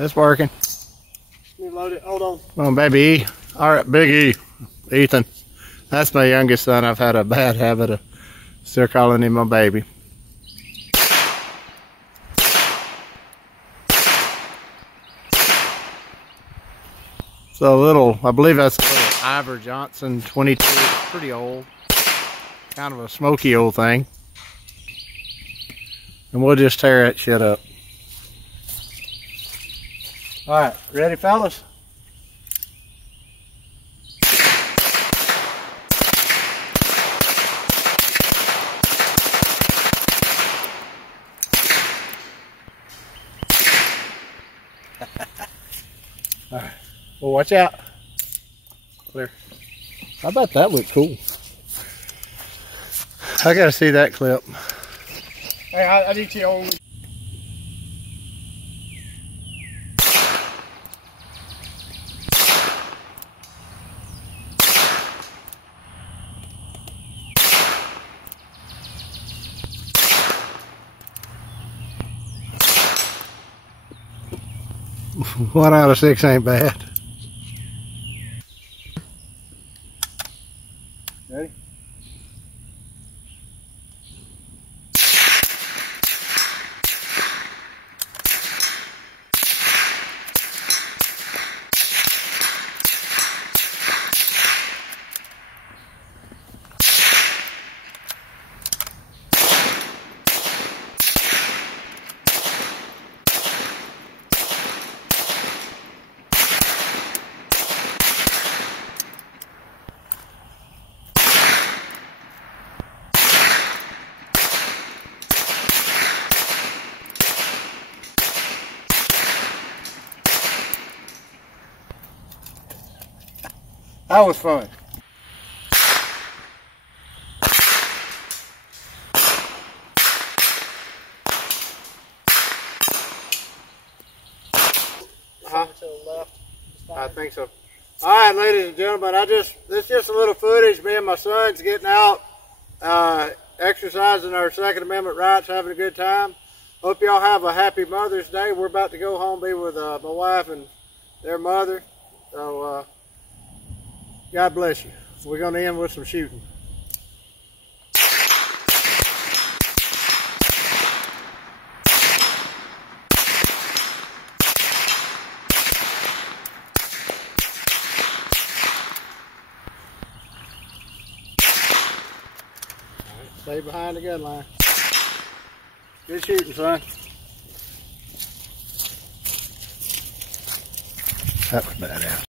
It's working. Let me load it. Hold on. Come on, baby E. All right, Big E. Ethan. That's my youngest son. I've had a bad habit of still calling him my baby. So a little, I believe that's a little Ivor Johnson 22. It's pretty old. Kind of a smoky old thing. And we'll just tear that shit up. All right, ready, fellas? All right. Well, watch out. Clear. How about that look cool? I gotta see that clip. Hey, I need you only. One out of 6 ain't bad. Ready? That was fun. To the left. I think so. All right, ladies and gentlemen, this is just a little footage. Me and my son's getting out, exercising our Second Amendment rights, having a good time. Hope y'all have a happy Mother's Day. We're about to go home, be with my wife and their mother. So, God bless you. We're going to end with some shooting. Stay behind the gun line. Good shooting, son. That was badass.